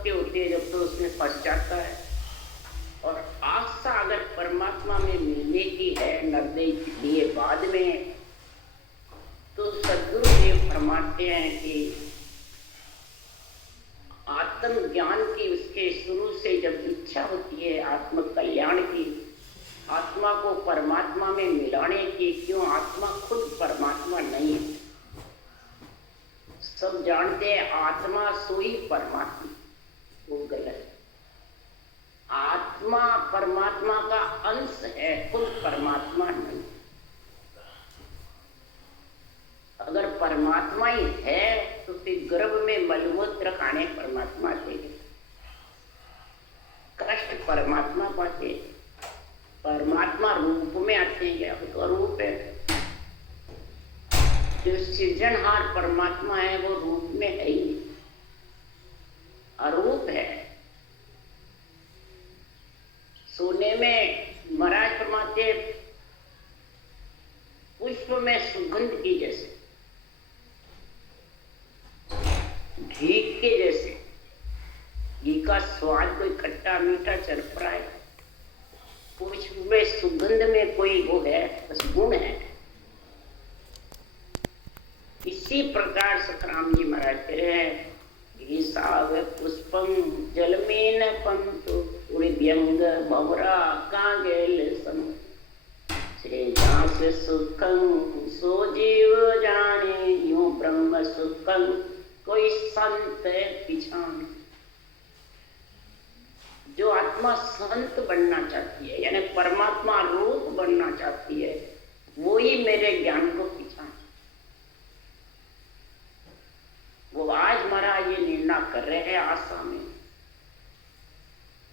होते होते जब तो उसमें फंस जाता है। और आशा अगर परमात्मा में मिलने की है निर्णय लिए बाद में, तो सद्गुरुदेव फरमाते हैं कि आत्म ज्ञान की उसके शुरू से जब इच्छा होती है आत्म कल्याण की, आत्मा को परमात्मा में मिलाने की, क्यों आत्मा खुद परमात्मा नहीं है। सब जानते हैं आत्मा सोई परमात्मा, वो गलत है। आत्मा परमात्मा का अंश है, खुद परमात्मा नहीं। अगर परमात्मा ही है तो फिर गर्भ में मलमूत्र खाने परमात्मा से, कष्ट परमात्मा पाते, परमात्मा रूप में आते हैं क्या? तो रूप है। जो सृजनहार परमात्मा है वो रूप में है ही नहीं, अरूप है। सोने में महाराज फरमाते पुष्प में सुगंध की जैसे, घी के जैसे। घी का स्वाद कोई खट्टा मीठा चल रहा है, पुष्प में सुगंध में कोई वो है, बस गुण है। इसी प्रकार सतराम जी महाराज कह रहे हैं, साव पुष्पम जलमेन पंतु उड़िव्यंग भवरा कागेल सम से जास सुखं सो जीव जाने यूं ब्रह्म सुखं कोई संत पिछान। जो आत्मा संत बनना चाहती है यानी परमात्मा रूप बनना चाहती है, वो ही मेरे ज्ञान को पिछान। वो आज महाराज ये निर्णय कर रहे हैं आशा में,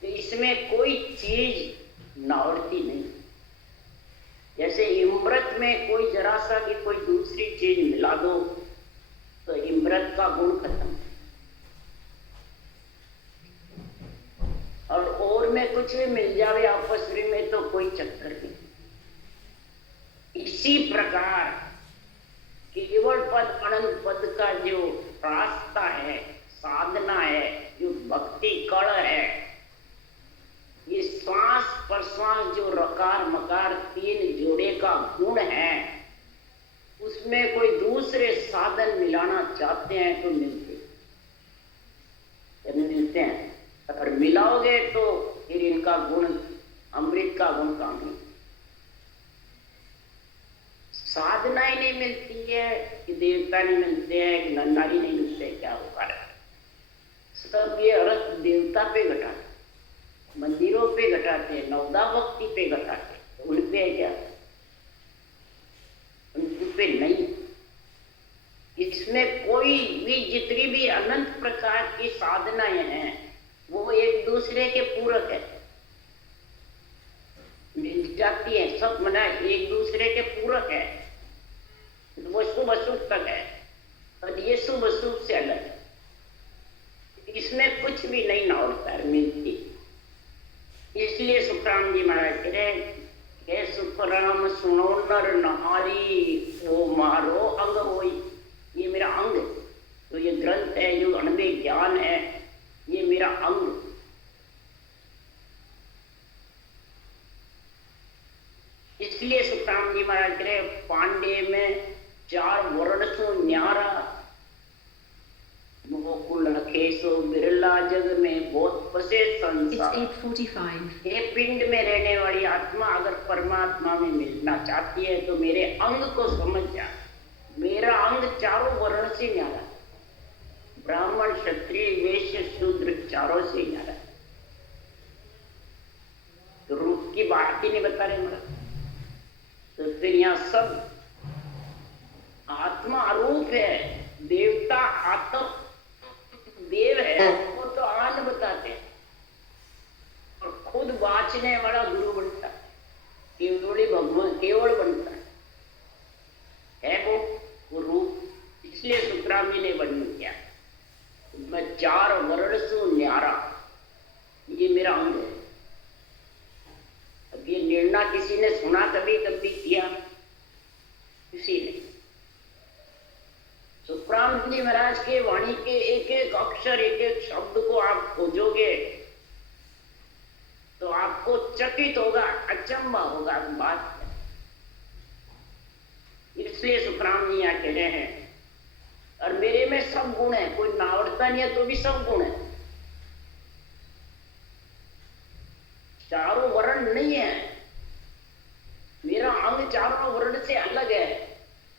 तो इसमें कोई चीज नावड़ती नहीं। जैसे इमृत में कोई जरा सा भी कोई दूसरी चीज मिला दो तो इमृत का गुण खत्म। और में कुछ भी मिल जावे आपस में तो कोई चक्कर नहीं। इसी प्रकार केवल पद अनंत पद का जो रास्ता है, साधना है, जो भक्ति कड़ है, ये श्वास प्रश्वास जो रकार मकार तीन जोड़े का गुण है, उसमें कोई दूसरे साधन मिलाना चाहते हैं तो मिलते हैं। अगर मिलाओगे तो फिर इनका गुण अमृत का गुण काम नहीं। साधना ही नहीं मिलती है कि देवता नहीं मिलते हैं कि नंदारी नहीं मिलते, क्या होगा? सब ये अर्थ देवता पे घटाते, मंदिरों पे घटाते, नवदा भक्ति पे घटाते, उन पे है क्या? उन पे नहीं। इसमें कोई भी जितनी भी अनंत प्रकार की साधनाएं हैं वो एक दूसरे के पूरक है, मिल जाती है सब मना एक दूसरे के पूरक है। वो शुभ अशुभ तक है और ये शुभ अशुभ से अलग है। इसमें कुछ भी नहीं नावड़ता है, मिलती। इसलिए सुखराम जी महाराज कह रहे सुखराम सुनो नर नहारी वो मारो अंग होई। ये मेरा अंग है, तो ये ग्रंथ है, जो अनबे ज्ञान है, ये मेरा अंग। इसलिए सुखराम जी महाराज कह रहे पांडे में 4 वर्ण सो न्यारा मोकुल नखेसो बिरला जग में बहुत बसे संसार। 8:45 ये पिंड में रहने वाली आत्मा अगर परमात्मा में मिलना चाहती है तो मेरे अंग को समझ जा। मेरा अंग 4 वर्ण से न्यारा, ब्राह्मण क्षत्रिय वैश्य शूद्र चारों से न्यारा। तो रूप की बात ही नहीं बता रहे महाराज। तो फिर यहाँ सब आत्मा अरूप है, देवता आत्म देव है, वो तो आन बताते हैं और खुद बाँचने वाला गुरु बनता है, केवल भगवान केवल बनता है वो रूप। इसलिए सुखराम जी ने वर्णन किया, मैं 4 वर्ण से न्यारा, ये मेरा अंग है। अब ये निर्णय किसी ने सुना कभी कभी किया? किसी ने सुखराम जी महाराज के वाणी के एक एक अक्षर, एक एक शब्द को आप खोजोगे तो आपको चकित होगा, अचंबा होगा बात। इसलिए सुखराम जी यहाँ कह रहे हैं, और मेरे में सब गुण है, कोई नावड़ता नहीं है तो भी सब गुण है, चारों वर्ण नहीं है, मेरा अंग चारों वर्ण से अलग है,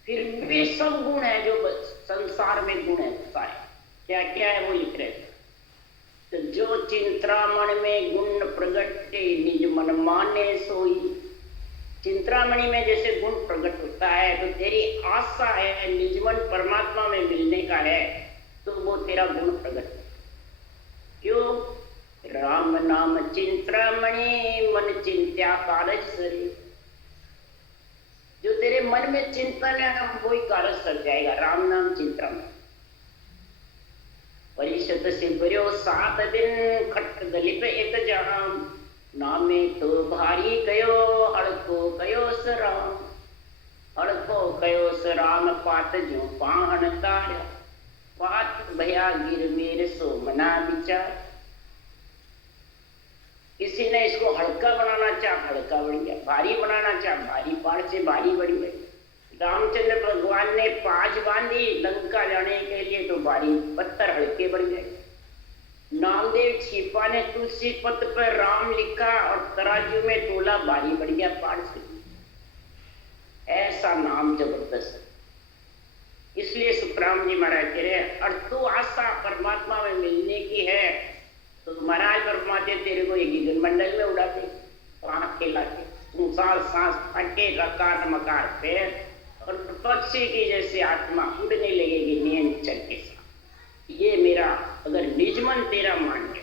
फिर भी सब गुण है जो संसार में गुण है सारे। क्या क्या है वो लिख रहे हैं, तो जो चिंतामणि में गुण प्रगटे निज मन माने सोई। चिंतामणि में जैसे गुण प्रकट होता है तो तेरी आशा है निजमन परमात्मा में मिलने का है, तो वो तेरा गुण प्रकट। क्यों? राम नाम चिंतामणि मन चिंत्या कारज सरे। जो तेरे मन में चिंतन है वही कारज सर जाएगा। राम नाम चिंतामणि। परिषद से भरियो 7 दिन खट गली पे एक जाम, नामे तो भारी कयो हड़को कयो सराम। हड़को कयो सराम पात जो पाहन तारा, पात भया गिर मेरे सो मना विचार। किसी ने इसको हल्का बनाना चाह हल्का बढ़ गया, भारी बनाना चाह भारी, पाड़ से भारी बढ़ गई। रामचंद्र भगवान ने पाज बांधी लंका जाने के लिए तो भारी पत्थर हल्के बढ़ गए। नामदेव छिपा ने तुलसी पत्र पर राम लिखा और तराजू में तोला, भारी बढ़ गया पाड़ से। ऐसा नाम जबरदस्त। इसलिए सुखराम जी महाराज कह रहे हैं, और तू आशा परमात्मा में मिलने की है तो महाराज परमात्मा तेरे को एक गगन मंडल में उड़ा दे, वहां खेला के सांस फटे रकार मकार पैर, और पक्षी की जैसे आत्मा उड़ने लगेगी नियंत्रण के साथ। ये मेरा अगर निजमन तेरा मान है,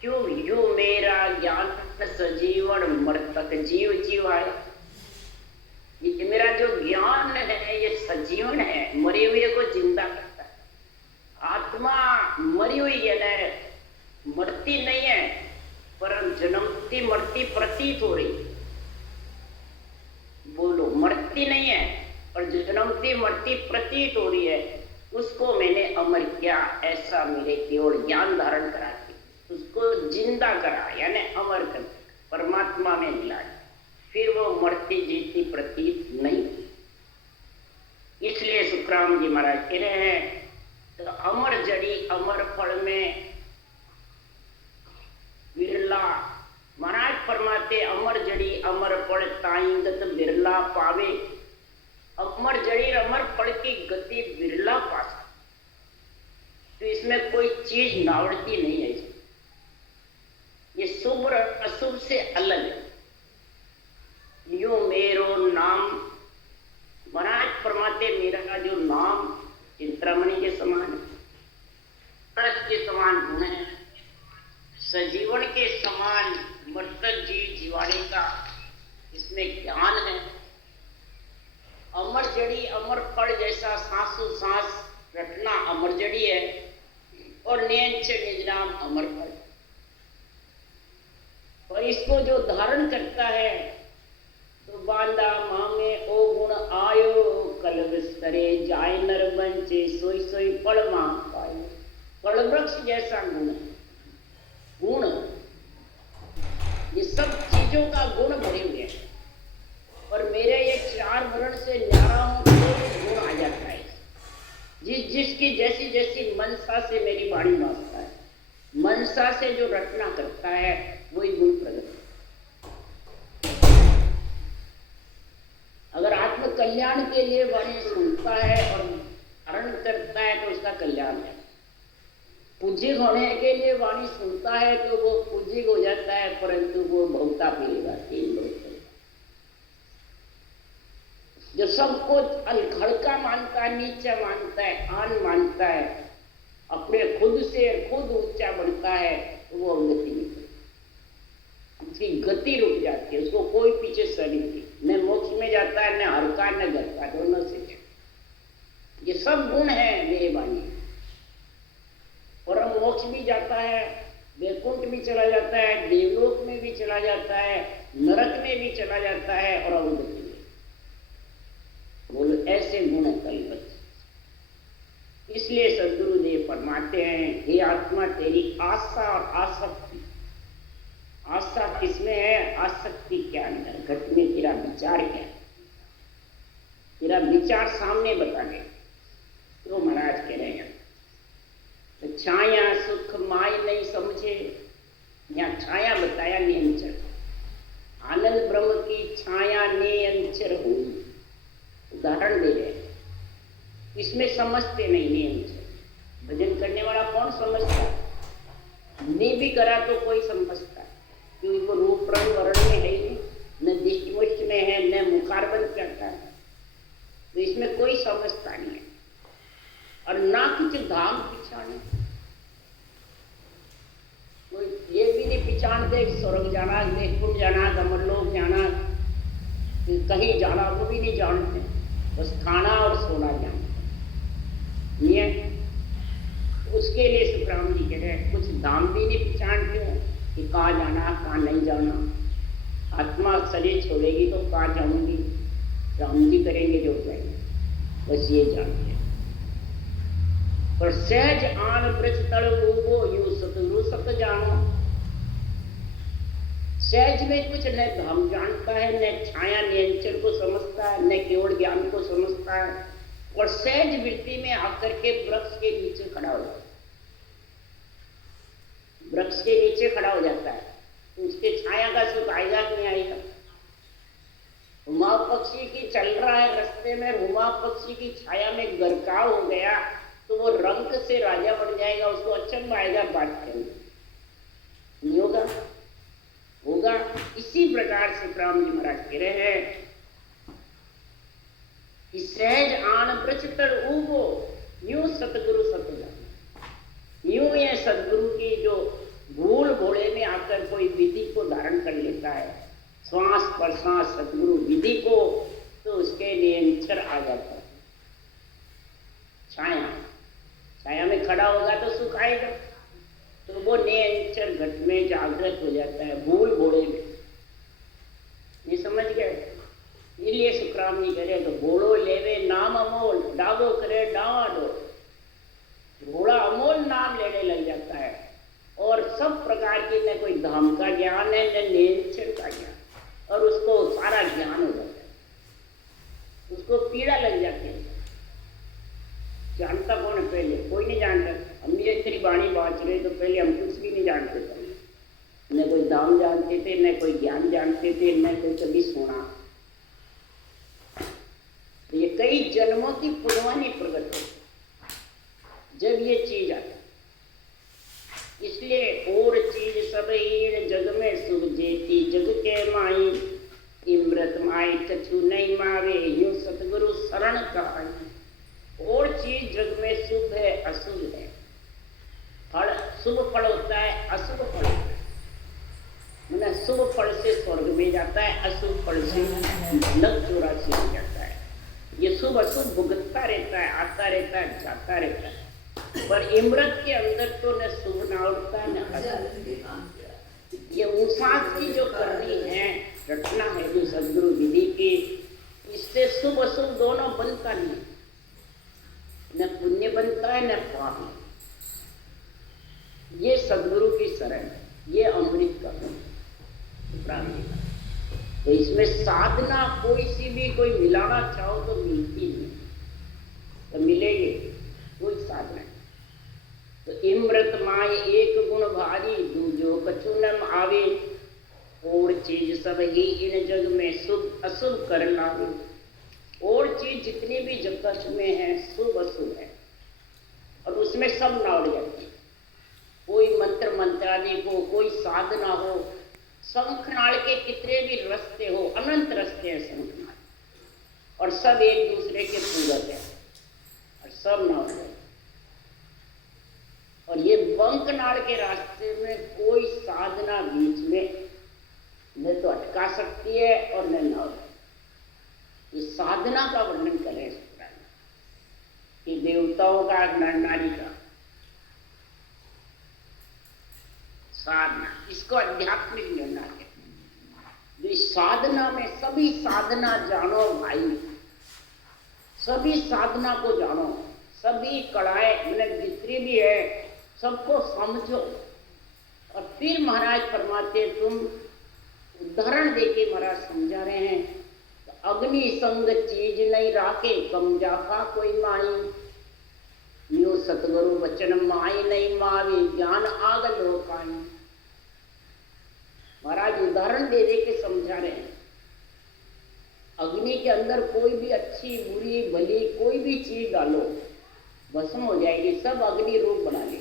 क्यों यू मेरा ज्ञान सजीवन मृतक जीव जीवाय। ये मेरा जो ज्ञान है ये सजीवन है, मरे हुए को जिंदा करता है। आत्मा मरी हुई है ना, मरती नहीं है, परंतु जन्मती मरती प्रतीत हो रही। बोलो, मरती नहीं है और जन्मती मरती प्रतीत हो रही है। उसको मैंने अमर किया, ऐसा मेरे केवल ज्ञान धारण करा के उसको जिंदा करा, यानी अमर कर परमात्मा में मिला, फिर वो मरती जीती प्रतीत नहीं। इसलिए सुखराम जी महाराज कह रहे हैं, तो अमर जड़ी अमर फल में बिरला। महाराज फरमाते अमर जड़ी अमर फल ताई गत बिरला पावे। अमर जड़ी अमर फल की गति बिरला पा सकती, तो इसमें कोई चीज नावड़ती नहीं है। ये शुभ और अशुभ से अलग है। यो मेरो नाम, महाराज फरमाते मेरा जो नाम चिंतामणि के समान है, के समान गुण है, सजीवन के समान मृतक जीव जीवाने का इसमें ज्ञान है। अमर जड़ी अमर फल जैसा सांसों सांस रखना अमर जड़ी है, और नियंच निज नाम अमर फल। और इसको जो धारण करता है तो बांधा मांगे ओ गुण आयो, कल विस्तरे जाय नर बंचे सोई सोई फल मांग पायो। फल वृक्ष जैसा गुण है। गुण ये सब चीजों का गुण भरे हुए हैं, और मेरे ये 4 वर्ण से न्यारा हूं तो गुण आ जाता है। जिसकी जैसी जैसी मनसा से मेरी वाणी वास्ता है, मनसा से जो रचना करता है वही गुण प्रकट। अगर आत्म कल्याण के लिए वाणी सुनता है और धारण करता है तो उसका कल्याण है। पूज्य होने के लिए वाणी सुनता है तो वो पूज्य हो जाता है, परंतु वो भोगता फिरेगा, 3 लोग। जो सबको हल्का मानता है, नीचा मानता है, आन मानता है, अपने खुद से खुद ऊंचा बढ़ता है, तो वो उन्नति नहीं करता, उसकी गति रुक जाती है, उसको कोई पीछे सर नहीं, न मोक्ष में जाता है, न हल्का न गता, दोनों से। ये सब गुण है मेरे वाणी। परम मोक्ष भी जाता है, वैकुंठ भी चला जाता है, देवलोक में भी चला जाता है, नरक में भी चला जाता है, और अवगति में। बोलो, ऐसे गुण है कलवत। इसलिए सदगुरुदेव फरमाते हैं, हे आत्मा तेरी आशा और आसक्ति, आशा किसमें है, आसक्ति के अंदर, घट में तेरा विचार क्या है, तेरा विचार सामने बता दे। तो महाराज कह रहे हैं, तो छाया सुख माय नहीं समझे, यहाँ छाया बताया नियंचर, आनंद ब्रह्म की छाया नियंचर हुई, उदाहरण दे रहे हैं। इसमें समझते नहीं नियंचर, भजन करने वाला कौन समझता है, नहीं भी करा तो कोई समझता है, क्योंकि वो रूप रंग वर्ण में है ही नहीं, न दृष्टिमुष्ट में है, न मुखारबंद करता है, तो इसमें कोई समझता नहीं है। और ना कुछ धाम पिछाने, कोई ये भी नहीं पिछान दे, स्वर्ग जाना, कुंड जाना, गमरलोक जाना, कहीं जाना, वो भी नहीं जानते, बस खाना और सोना जानते ये। उसके लिए सुखराम जी कह रहे हैं, कुछ धाम भी नहीं पहचानते हैं कि कहाँ जाना कहाँ नहीं जाना। आत्मा शरीर छोड़ेगी तो कहाँ जाऊंगी, राम जी करेंगे जो करेंगे, बस ये जानते हैं। पर सहज आन वृक्ष तल उगो, यूं सतगुरु सत जानो। सहज में कुछ न धाम जानता है, न छाया नियंत्रण को समझता है, न केवल ज्ञान को समझता है, और सहज वृत्ति में आकर के वृक्ष के नीचे खड़ा हो जाता है। वृक्ष के नीचे खड़ा हो जाता है तो उसके छाया का सुख आएगा कि नहीं आएगा। हुमा पक्षी की चल रहा है रास्ते में, हुमा पक्षी की छाया में गरकाव हो गया तो वो रंग से राजा बन जाएगा, उसको अचंभा आएगा, बात करेंगे नहीं होगा, होगा। इसी प्रकार से राम जी महाराज कह रहे हैं कि सहज आन वृक्ष तल उगो, यूं सतगुरु सत जानो। यूं ये सदगुरु की जो भूल भोले में आकर कोई विधि को धारण कर लेता है, श्वास प्रश्वास सदगुरु विधि को, तो उसके नियंत्रण आ जाता है। छाया, छाया में खड़ा होगा तो सुख आएगा, तो वो नियंत्रण घट में जागृत हो जाता है, भूल भोले में। ये समझ गए। इसलिए सुखराम जी कह रहे तो घोड़ो लेवे नाम अमोल, डाबो करे डावा डोल। घोड़ा अमोल नाम लेने लग जाता है और सब प्रकार के, न कोई धाम का ज्ञान है न नियंत्रण का ज्ञान, और उसको सारा ज्ञान हो जाता है, उसको पीड़ा लग जाती है। जानता कौन है पहले, कोई नहीं जानता। हम ये तेरी वाणी बाँच रहे तो पहले हम कुछ भी नहीं जानते थे, न कोई दाम जानते थे, न कोई ज्ञान जानते थे, न कोई कभी सुना। तो ये कई जन्मों की पुण्यवानी प्रकट हो जब ये चीज आती। इसलिए और चीज सब हीन जग में शुभ जेती, जग के माई इमृत माई कछु नहीं मावे, यूं सतगुरु शरण का। और चीज जग में शुभ है अशुभ है, फल शुभ फल होता है, अशुभ फल होता है। मतलब शुभ फल से स्वर्ग में जाता है, अशुभ फल से नरक चौरासी हो जाता है। ये शुभ अशुभ भुगतता रहता है, आता रहता है, जाता रहता है। पर इमृत के अंदर तो न शुभ ना उठता न अशुभ। ये उसास की जो करनी है, रचना है जो सदगुरु विधि की, इससे शुभ अशुभ दोनों बनता नहीं, न पुण्य बनता है न पाप। ये सदगुरु की शरण है, ये अमृत का प्राप्ति है। तो इसमें साधना कोई सी भी कोई मिलाना चाहो तो मिलती नहीं, तो मिलेगी कोई साधना। तो इमृत माय एक गुण भारी, दूजो कछु न आवे, और चीज सब ही इन जग में शुभ अशुभ कर लावे। और चीज जितनी भी जगत में है शुभ अशुभ है, और उसमें सब नाड़ जाती है। कोई मंत्र मंत्रादि हो, कोई साधना हो, शंखनाल के कितने भी रास्ते हो, अनंत रास्ते हैं शंखनाल, और सब एक दूसरे के पूरक है, और सब नाड़ है। और ये बंकनाल के रास्ते में कोई साधना बीच में न तो अटका सकती है और न नाड़। ये साधना का वर्णन करें कि देवताओं का, नर नारी का साधना, इसको आध्यात्मिक निर्णय है। इस साधना में सभी साधना जानो भाई, सभी साधना को जानो, सभी कलाएं मतलब जितनी भी है सबको समझो। और फिर महाराज फरमाते तुम उदाहरण देके महाराज समझा रहे हैं, अग्नि संग चीज नहीं राखे कम जाका कोई माई, यो सतगुरु वचन माई नहीं मावे ज्ञान आग लोकाई। महाराज उदाहरण दे दे के समझा रहे हैं, अग्नि के अंदर कोई भी अच्छी बुरी भली कोई भी चीज डालो भस्म हो जाएगी, सब अग्नि रूप बना ले,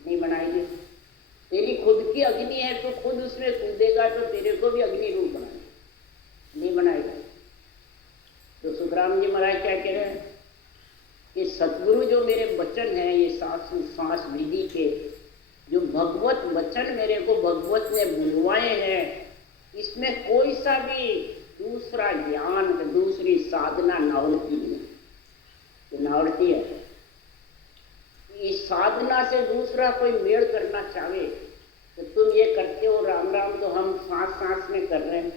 नहीं बनाएगी। तेरी खुद की अग्नि है तो खुद उसमें कूदेगा तो तेरे को भी अग्नि रूप बना ले, नहीं बनाएगा। तो सुखराम जी महाराज क्या कह रहे हैं कि सतगुरु जो मेरे वचन हैं ये सांस विधि के जो भगवत वचन मेरे को भगवत ने बुलवाए हैं, इसमें कोई सा भी दूसरा ज्ञान दूसरी साधना नावड़ती नहीं, ये नावड़ती है। इस साधना से दूसरा कोई मेल करना चाहे तो तुम ये करते हो राम राम तो हम सांस सांस में कर रहे हैं,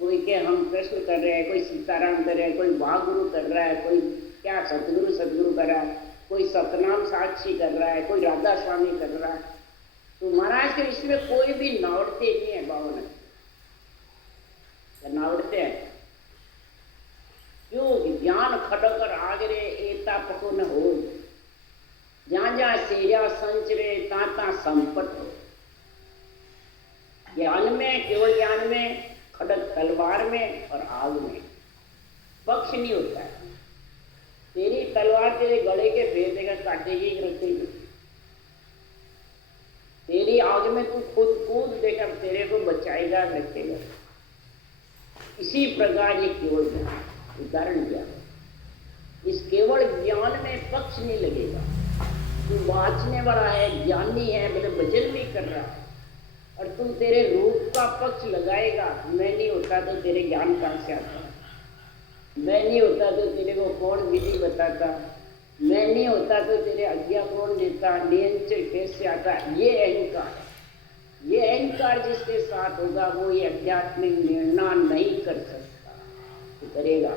कोई के हम कृष्ण कर रहे हैं, कोई सीताराम कर रहे हैं, कोई वाहगुरु कर रहा है, कोई क्या सतगुरु सतगुरु कर रहा है, कोई सतनाम साक्षी कर रहा है, कोई राधा स्वामी कर रहा है। तो महाराज के इसमें कोई भी नावड़ते नहीं है, बावन नावड़ते हैं क्यों? ज्ञान खड़कर आगरे एता पको न हो, जहाँ जहाँ सेजा संचरे ता संपट हो। ज्ञान में केवल ज्ञान में खड़क तलवार में और आग में पक्ष नहीं होता है। तेरी तलवार तेरे गले के फेर देगा, काटेगी रखेगी। तेरी आग में तू खुद कूद देकर तेरे को बचाएगा रखेगा। इसी प्रकार ये केवल ज्ञान उदाहरण दिया, इस केवल ज्ञान में पक्ष नहीं लगेगा। तू वाचने वाला है, ज्ञानी है, मेरे भजन भी कर रहा है और तुम तेरे रूप का पक्ष लगाएगा। मैं नहीं होता तो तेरे ज्ञान कहाँ से आता, मैं नहीं होता तो तेरे को कौन विधि बताता, मैं नहीं होता तो तेरे आज्ञा कौन देता, नियंत्रण कैसे आता। ये अहंकार, ये अहंकार जिसके साथ होगा वो ये आध्यात्मिक निर्णय नहीं कर सकता, तो करेगा।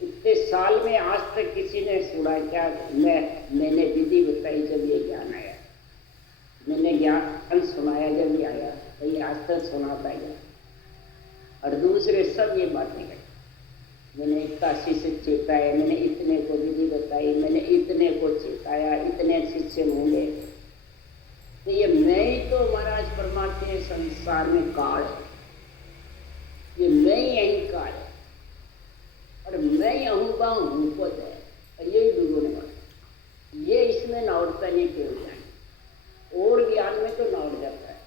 इतने साल में आज तक किसी ने सुना क्या? मैंने विधि बताई जब ये ज्ञान आया, मैंने ज्ञान सुनाया जब ये आया, तो ये आज तक सुनाता गया। और दूसरे सब ये बातें कही, मैंने 81 से चेताया, मैंने इतने को विधि बताई, मैंने इतने को चेताया, इतने शिष्य होंगे। तो ये मैं ही तो महाराज परमात्मा के संसार में काल है, ये मैं ही अहंकार है और मैं ही अहूँगा रूपत है। और यही दुगुण है, ये इसमें नावड़ता नहीं केवल ज्ञान, और ज्ञान में तो नावड़ जाता है।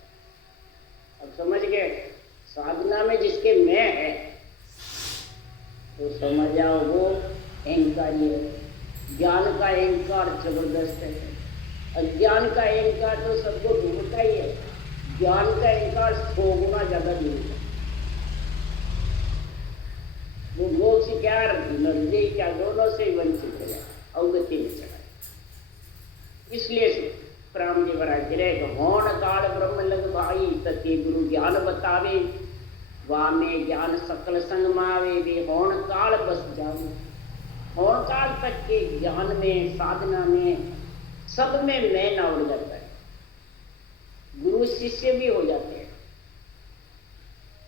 अब समझ गए, साधना में जिसके मैं है तो समझ जाओ वो अहंकारी है। ज्ञान का अहंकार जबरदस्त है, अज्ञान का अहंकार तो सबको ढूंढता ही है। ज्ञान का अहंकार 100 गुना ज्यादा ढूंढता है। वो मोक्ष क्या नर्जी क्या दोनों से वंचित है, अवगति में चला। इसलिए राम जी महाराज होण काल ब्रह्म लग भाई तथे गुरु ज्ञान बतावे, वामे ज्ञान सकल संग मावे वे होण काल बस जाओ। होण काल तक के ज्ञान में साधना में सब में मैं ना उड़ जाता है, गुरु शिष्य भी हो जाते हैं।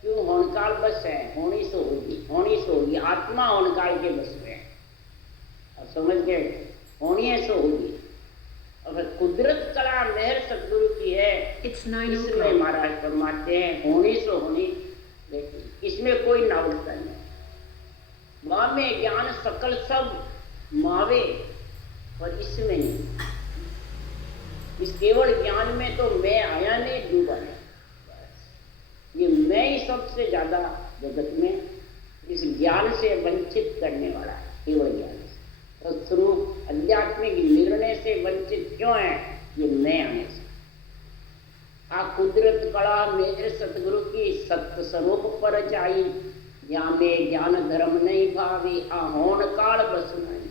क्यों? होण काल बस है, होनी सो होगी, होनी सो होगी। आत्मा होण काल के बस में है। अब समझ गए, होनी है सो होगी। अगर कुदरत कला मेहर सतगुरु की है, इसमें महाराज फरमाते हैं होनी सो होनी, इसमें कोई नावड़ता नहीं। मावे ज्ञान सकल सब मावे, और इसमें नहीं। इस केवल ज्ञान में तो मैं आया नहीं, डूबा है। ये मैं ही सबसे ज्यादा जगत में इस ज्ञान से वंचित करने वाला है, केवल ज्ञान से। तो स्वरूप आध्यात्मिक निर्णय से वंचित क्यों है? ये मैं आने से। आ कुदरत कला मेरे सतगुरु की सत्य स्वरूप पर जाई, या में ज्ञान धर्म नहीं भावी आ होण काल बस नहीं।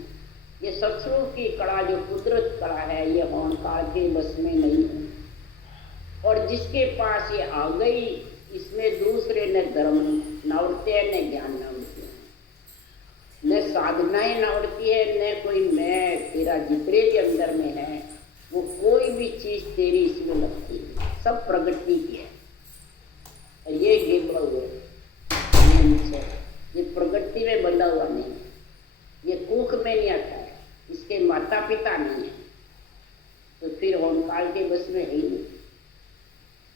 ये सत्स्वरूप की कला जो कुदरत कला है ये होण काल के बस में नहीं है। और जिसके पास ये आ गई इसमें दूसरे ने धर्म नावड़ते न ज्ञान नावड़ते। न साधनाएं ना उड़ती है, न कोई मैं तेरा जितने भी अंदर में है वो कोई भी चीज तेरी इसमें लगती है, सब प्रगति की है। और ये गिरबा हुआ ये प्रगति में बंधा हुआ नहीं, ये कुख में नहीं आता है, इसके माता पिता नहीं है, तो फिर होनकाल के बस में है ही नहीं।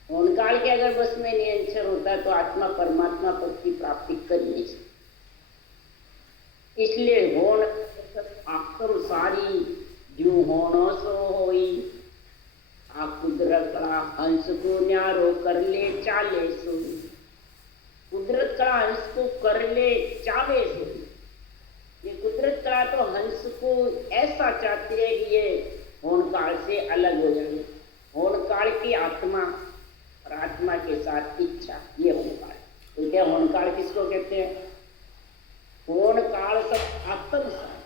होनकाल के अगर बस में नियंत्रण होता तो आत्मा परमात्मा पद की प्राप्ति कर नहीं सकती। इसलिए होन आत्म सारी जू होनो सो होई, आ कुदरत कला हंस को न्यारो कर ले चाले सो, कुदरत कला हंस को कर ले चावे सो। ये कुदरत कला तो हंस को ऐसा चाहती है कि ये होनकाल से अलग हो जाए। होनकाल की आत्मा और आत्मा के साथ इच्छा, ये होनकाल। तो क्या होनकाल किसको कहते हैं? होनकाल सब आत्म साथ,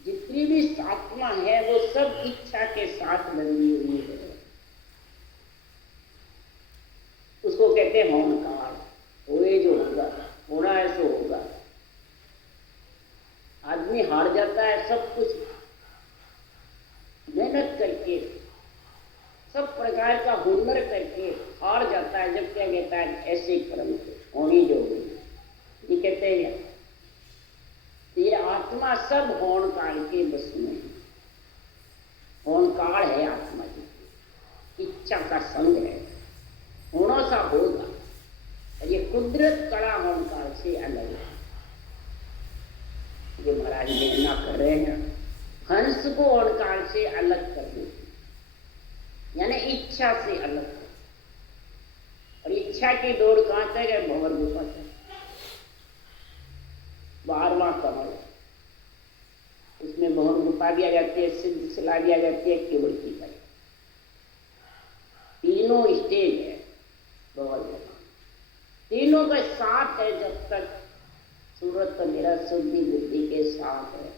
जितनी भी आत्मा है वो सब इच्छा के साथ बनी हुई है, उसको कहते हैं होनकाल। होए जो होगा, होना है सो होगा। आदमी हार जाता है सब कुछ मेहनत करके, सब प्रकार का हुनर करके हार जाता है, जब क्या कहता है ऐसे कर्म होनी जो होगी। ये कहते हैं ये आत्मा सब होनकाल के बस में है। होनकाल है आत्मा की, इच्छा का संग है, होना सा होगा। और ये कुदरत कला होनकाल से अलग है। ये महाराज निर्णय कर रहे हैं हंस को होनकाल से अलग करने की, यानी इच्छा से अलग कर। और इच्छा की दौड़ कहां तक है? भंवर गुफा तक, 12वां कमल, उसमें भंवर गुफा भी आ जाती है, सिद्ध शिला भी आ जाती है, केवल की तरह। तीनों स्टेज है भंवर गुफा, तीनों का साथ है। जब तक सूरत मेरा शुद्धि बुद्धि के साथ है।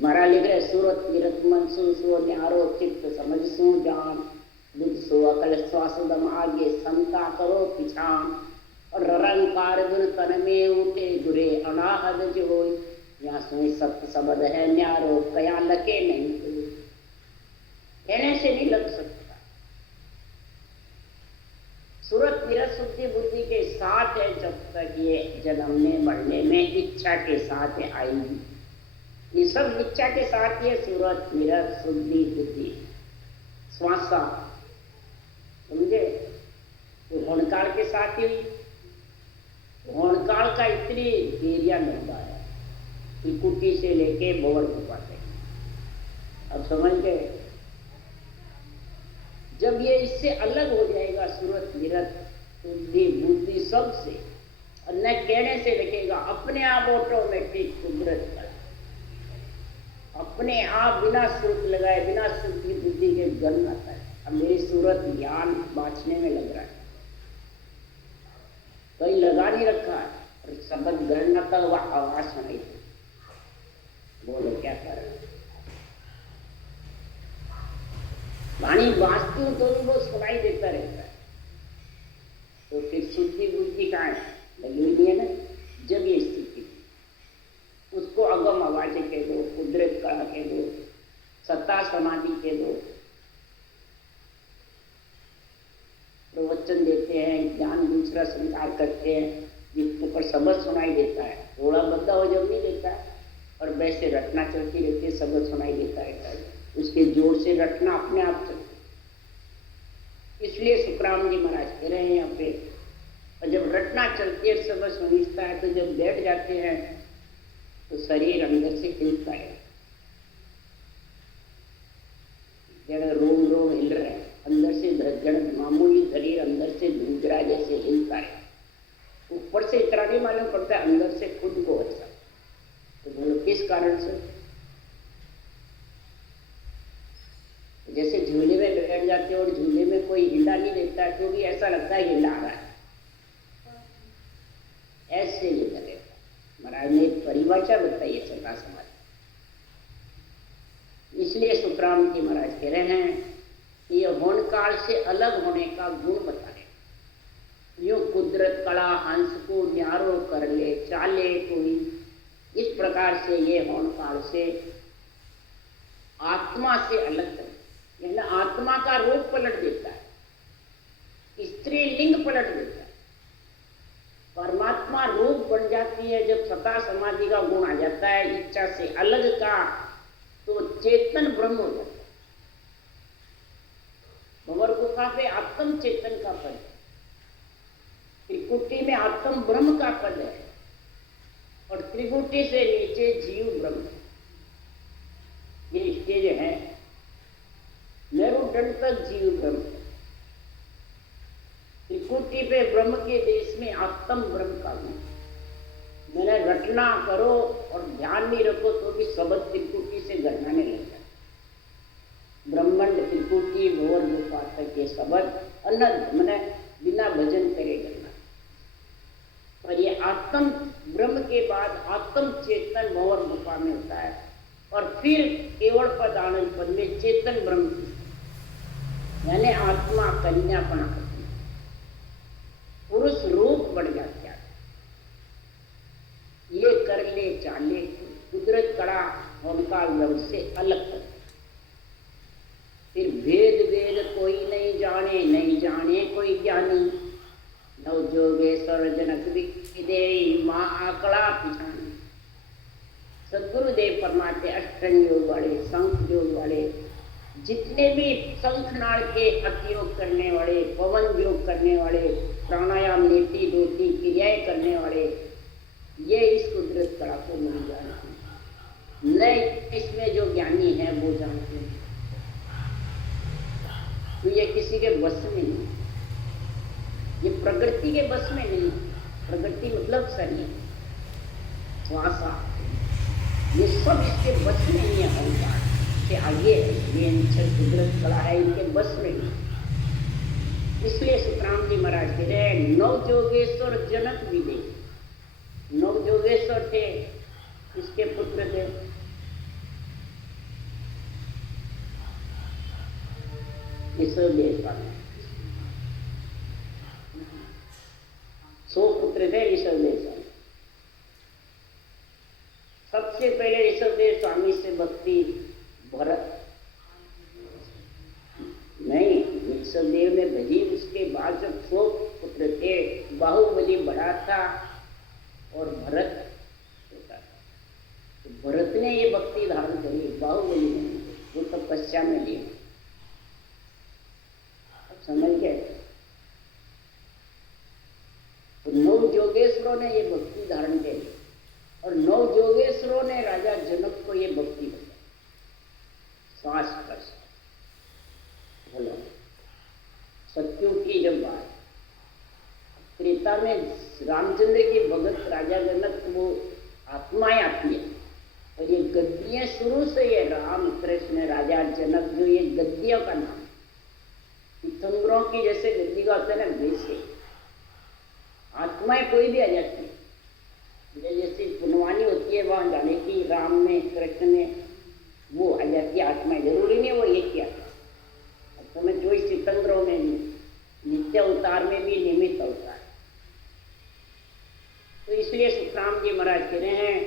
महाराज लिख रहे सूरत निरत मन सु सो न्यारो चित्त समझ सु जान, बुद्ध सो अकल श्वास दम आगे संता करो पिछान, और रंकार गुण तन में उठे गुरे अनाहद जो हो, यहाँ सुई सत्य शब्द है न्यारो कया लके नहीं तो, कहने से नहीं लग सकता। सूरत निरत शुद्धि बुद्धि के साथ है, जब तक ये जन्मने बढ़ने में इच्छा के साथ आएगी। ये सब इच्छा के साथ ये सूरत निरत शुद्धि बुद्धि श्वासा, समझे? तो होनकाल के साथ ही होनकाल का इतनी एरिया लंबा है, कुटी से लेके भंवर गुफा तक। अब समझ गए? जब ये इससे अलग हो जाएगा सूरत निरत शुद्धि बुद्धि सबसे, और न कहने से लिखेगा, अपने आप ऑटोमेटिक कुदरत का अपने आप बिना शुल्क लगाए बिना शुद्धि बुद्धि के गन आता है। अब मेरी सूरत ज्ञान बांचने में लग रहा है, कहीं लगा नहीं रखा है, और शब्द गणना का वह आवाज सुनाई थी, बोलो क्या कर रहे? वाणी बांचती हूं तो भी वो सुनाई देता रहता है। तो फिर शुद्धि बुद्धि कहाँ है? लगी हुई है ना। जब ये स्थिति उसको अगम आवाज कह दो, कुदरत कला कह दो, सत्ता समाधि कह दो, प्रवचन देते हैं, ज्ञान दूसरा स्वीकार करते हैं, जिसके ऊपर सबक सुनाई देता है, थोड़ा बद्दा हो जब नहीं देता है, और वैसे रटना चलती रहती है, सबक सुनाई देता रहता है, उसके जोर से रटना अपने आप चलती। इसलिए सुखराम जी महाराज कह रहे हैं यहाँ पे, और जब रटना चलती है, सबक सुनीता है, तो जब बैठ जाते हैं तो शरीर अंदर से हिलता है, जरा रोम रोम हिल रहा है, अंदर से धड़कन मामूली शरीर अंदर से दूसरा जैसे हिलता है। ऊपर से इतना नहीं मालूम पड़ता है, अंदर से खुद को अच्छा। तो बोलो किस कारण से? जैसे झूले में बैठ जाते हो और झूले में कोई हिला नहीं देता है, तो भी ऐसा लगता है हिला रहा है, ऐसे ही लगेगा। महाराज ने एक परिभाषा बताई है चरका समाज, इसलिए सुखराम जी महाराज कह रहे हैं कि यह होनकाल से अलग होने का गुण बताए। यूं कुदरत कला हंस को न्यारो कर ले चाले कोई। इस प्रकार से ये होन काल से आत्मा से अलग कर, यानी आत्मा का रूप पलट देता है, स्त्री लिंग पलट देता है। परमात्मा रूप बन जाती है जब सता समाधि का गुण आ जाता है, इच्छा से अलग का, तो चेतन ब्रह्म हो जाता है। भंवर गुफा पे आत्म चेतन का पद है, त्रिकुटी में आत्म ब्रह्म का पद है, और त्रिकुटी से नीचे जीव ब्रह्म है। ये स्टेज है, मेरुदंड तक जीव ब्रह्म है। त्रिकुटी पे ब्रह्म के देश में आत्म ब्रह्म का गुण। मैंने रटना करो और ध्यान नहीं रखो तो भी शब्द त्रिकुटी से गढ़ाने लग जाए। ब्रह्मांड त्रिकुटी भंवर गुफा तक के शब्द अनंत मैंने बिना भजन करे करना। और ये आत्म ब्रह्म के बाद आत्म चेतन भंवर गुफा में होता है, और फिर केवल पद आनंद पद में चेतन ब्रह्म, यानी आत्मा कन्यापना करती है, पुरुष रूप बढ़ जाता है। ये कर ले चाले कुदरत कड़ा ओंकार ब्रह्म से अलग कर। फिर भेद वेद कोई नहीं जाने, नहीं जाने कोई ज्ञानी। नव जोगेश्वर जनक विदे माँ आकड़ा पिछानी। सदगुरुदेव फरमाते अष्टांग योग वाले, शंख योग वाले, जितने भी शंखनाद के उपयोग करने वाले, पवन योग करने वाले, प्राणायाम नीति दोती क्रियाएं करने वाले, ये इस कुदरत कला को नहीं जानते। न इसमें जो ज्ञानी है वो जानते हैं, तो ये किसी के बस में नहीं, ये प्रकृति के बस में नहीं। प्रकृति मतलब शरीर, श्वासा, ये सब इसके बस में नहीं है। अहंकार के आगे ये कुदरत कला है, इनके बस में नहीं। इसलिए सुखराम जी महाराज कह रहे हैं नव जोगेश्वर जनक विदे। नव जोगेश्वर थे, इसके पुत्र थे ऋषभदेव। 100 पुत्र थे ऋषभदेव स्वामी। सबसे पहले ऋषभदेव स्वामी से भक्ति भरत नहीं, ऋषभदेव ने भजी। उसके बाद जब 100 पुत्र थे, बाहुबली बड़ा था और भरत छोटा था, तो भरत ने ये भक्ति धारण करी, बाहुबली ने, वो तपस्या में लिए। अब समझ गए? तो 9 जोगेश्वरों ने ये भक्ति धारण करी, और 9 जोगेश्वरों ने राजा जनक को ये भक्ति बताई। श्वास प्रश्वास बोलो। सत्यों की जब बात त्रेता में रामचंद्र के भगत राजा जनक, वो आत्माएं आती है, और ये गद्दियां शुरू से ये राम कृष्ण राजा जनक, जो ये गद्दियों का नाम, तीर्थंकरों की जैसे गद्दी का होता है ना, वैसे आत्माएं कोई भी आ जाती है। जैसे पुनवानी होती है वहां जाने की, राम में कृष्ण में वो आ जाती है आत्माएं। जरूरी नहीं वो एक ही आता, समझ जो इस तीर्थंकरों में नित्य अवतार में भी निमित्त अवतार। तो इसलिए सुखराम जी महाराज कह रहे हैं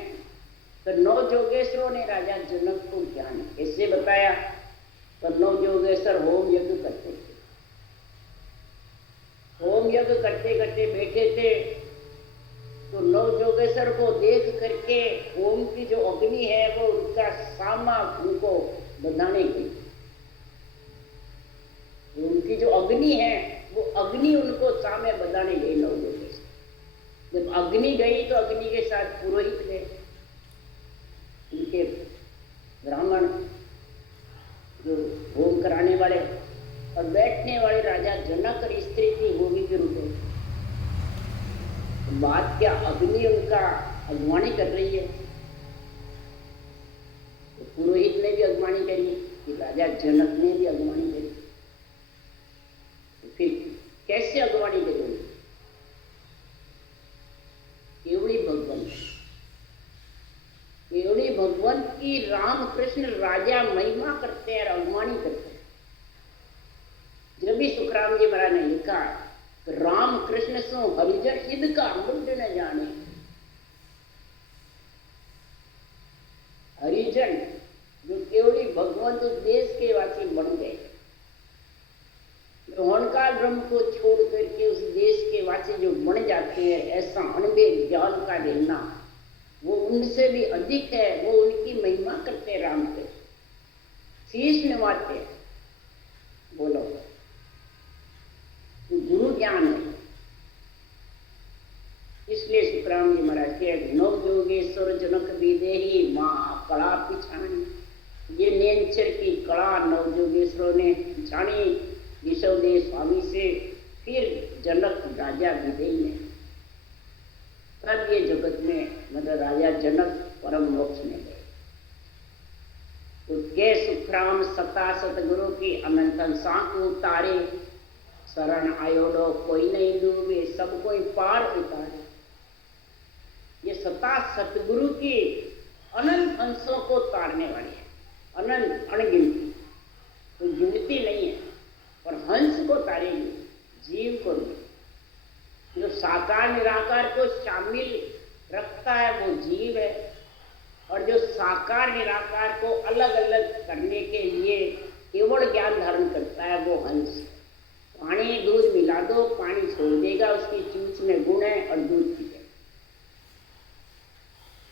तो 9 जोगेश्वरों ने राजा जनक को ज्ञान कैसे बताया। तो 9 जोगेश्वर होम यज्ञ करते थे। होम यज्ञ करते करते बैठे थे, तो 9 जोगेश्वर को देख करके ओम की जो अग्नि है वो उनका सामा उनको बधाने गई। उनकी जो अग्नि है वो अग्नि उनको सामे बधाने गई 9 जोगेश्वर। जब अग्नि गई तो अग्नि के साथ पुरोहित गए, उनके ब्राह्मण जो होम कराने वाले, और बैठने वाले राजा जनक और स्त्री थी वो भी फिर उठे। बात क्या, अग्नि उनका अगवानी कर रही है, तो पुरोहित ने भी अगवानी करी कि राजा जनक ने भी अगवानी करी। तो फिर कैसे अगवानी करी? केवली भगवान, केवली भगवान की राम कृष्ण राजा महिमा करते हैं और अगवानी करते हैं। जब भी सुखराम जी महाराज ने लिखा राम कृष्ण सो हरिजन ईद का मुद्द न जाने। हरिजन जो केवली भगवंत देश के वासी बन गए, ओंकार ब्रह्म को छोड़ करके उस देश के वासी जो बन जाते हैं, ऐसा अनबेद ज्ञान का लेना वो उनसे भी अधिक है। वो उनकी महिमा करते हैं, राम के शीश नवाते हैं। बोलो तो गुरु ज्ञान है। इसलिए सुखराम जी महाराज के नव जोगेश्वर जनक विदेही माँ कला पिछानी। ये नेंचर की कला नव जोगेश्वरों ने पिछानी विश्वदेव स्वामी से, फिर जनक राजा विदेही ने, तब ये जगत में मतलब राजा जनक परम मोक्ष में गए। तो के सुखराम सता सतगुरु की अनंत सांख उतारे, शरण आयोडो कोई नहीं डूबे, सब कोई पार उतारे। ये सता सतगुरु की अनंत अंशों को तारने वाली है, अनंत अणगिनती, कोई गिनती नहीं है। और हंस को तारेगी, जीव को नहीं। जो साकार निराकार को शामिल रखता है वो जीव है, और जो साकार निराकार को अलग अलग करने के लिए केवल ज्ञान धारण करता है वो हंस। पानी दूध मिला दो, पानी छोड़ देगा, उसकी चूंच में गुण है और दूध पीते।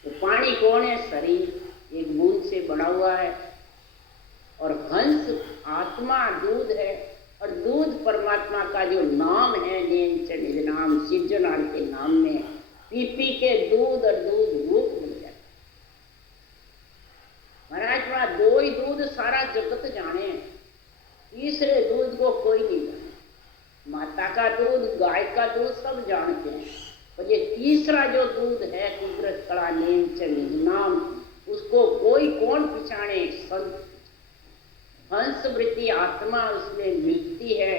तो पानी कौन है? शरीर, एक बूंद से बना हुआ है। और हंस आत्मा दूध है, और दूध परमात्मा का जो नाम है, नाम सिद्धनाथ के नाम में पी पी के दूध और दूध रूप मिल जाता। महाराज वहां दो ही दूध सारा जगत जाने, तीसरे दूध को कोई नहीं जाने। माता का दूध, गाय का दूध सब जानते हैं, और ये तीसरा जो दूध है कुदरत कला नाम, उसको कोई कौन पिछाने? संत। हंस वृत्ति आत्मा उसमें मिलती है,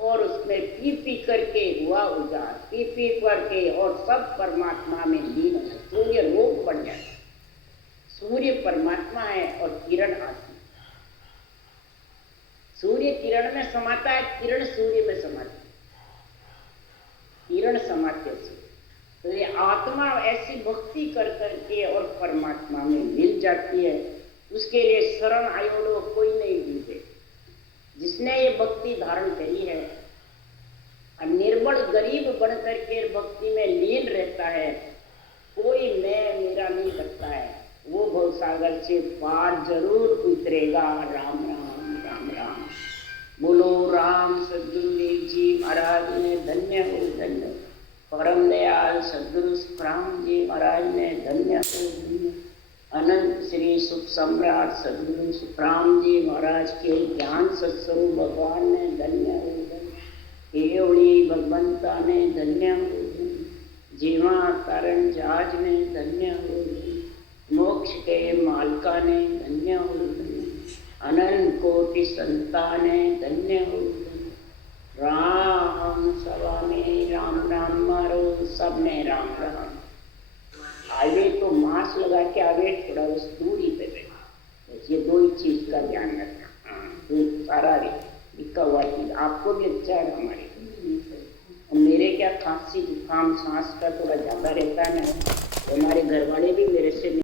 और उसमें पी पी करके हुआ उजाड़, पी पी करके और सब परमात्मा में लीन है। सूर्य रूप बन जाता है। सूर्य परमात्मा है और किरण आत्मा। सूर्य किरण में समाता है, किरण सूर्य में समाती है, किरण समाते सूर्य। तो ये आत्मा ऐसी भक्ति कर करके और परमात्मा में मिल जाती है। उसके लिए शरण आयोडो कोई नहीं डूबे। जिसने ये भक्ति धारण करी है और निर्बल गरीब बन करके भक्ति में लीन रहता है, कोई मैं मेरा नहीं करता है, वो भवसागर से पार जरूर उतरेगा। राम राम राम राम। बोलो राम सद्गुरुदेव जी महाराज ने धन्य हो, धन्य। परम दयाल सद्गुरु सुखराम जी महाराज ने धन्य हो, धन्य। अनंत श्री सुख सम्राट सद्गुरु सुखराम जी महाराज के ज्ञान सत्स्वरूप भगवान ने धन्य हो, धन्य। केवली भगवंता ने धन्य हो, धन्य। जीवा कारण जहाज ने धन्य हो, धन्य। मोक्ष के मालका ने धन्य हो, धन्य। अनंत कोटि संता ने धन्य हो, धन्य। राम सभा में राम राम मारो, सब में राम राम। आगे तो मास्क लगा के आगे थोड़ा उस दूरी पे बैठा। ये दो ही चीज का ध्यान रखना। तो सारा लिखा हुआ चीज आपको भी अच्छा है, हमारे मेरे क्या खांसी जुकाम सांस का थोड़ा ज्यादा रहता है ना, तो हमारे